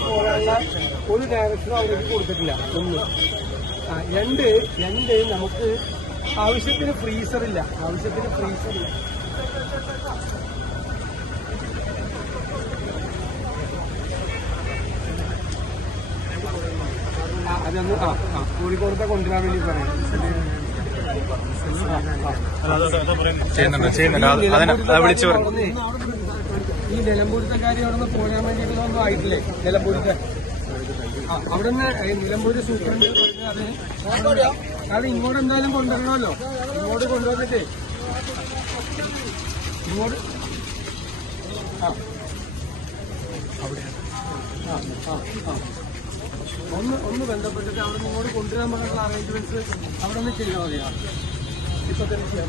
പോകാനുള്ള ഒരു ഡയറക്ഷനും അവർക്ക് കൊടുത്തിട്ടില്ല. ഒന്ന്. ആ രണ്ട് രണ്ട് നമുക്ക് ആവശ്യത്തിന് ഫ്രീസർ ഇല്ല. ആവശ്യത്തിന് ആ, അതൊന്ന് ആ ആ കോഴിക്കോടത്തെ കൊണ്ടുവരാൻ വേണ്ടി പറയാം. ചെയ്യുന്നുണ്ട് വിളിച്ചു പറഞ്ഞു. ഈ കാര്യം അവിടെ നിലമ്പൂര് സൂപ്രണ്ട് അത് ഇങ്ങോട്ട് എന്തായാലും കൊണ്ടുവരണമല്ലോ. ഇങ്ങോട്ട് കൊണ്ടുവന്നിട്ടേ. ഇങ്ങോട്ട്. അവിടെ ഒന്ന് ഒന്ന് ബന്ധപ്പെട്ടിട്ട് അവിടെ നിന്ന് ഇങ്ങോട്ട് കൊണ്ടുവരാൻ പറഞ്ഞിട്ടുള്ള അറേഞ്ച്മെന്റ്സ് അവിടെ നിന്ന് ചെയ്താൽ മതിയാ? Eso te decía.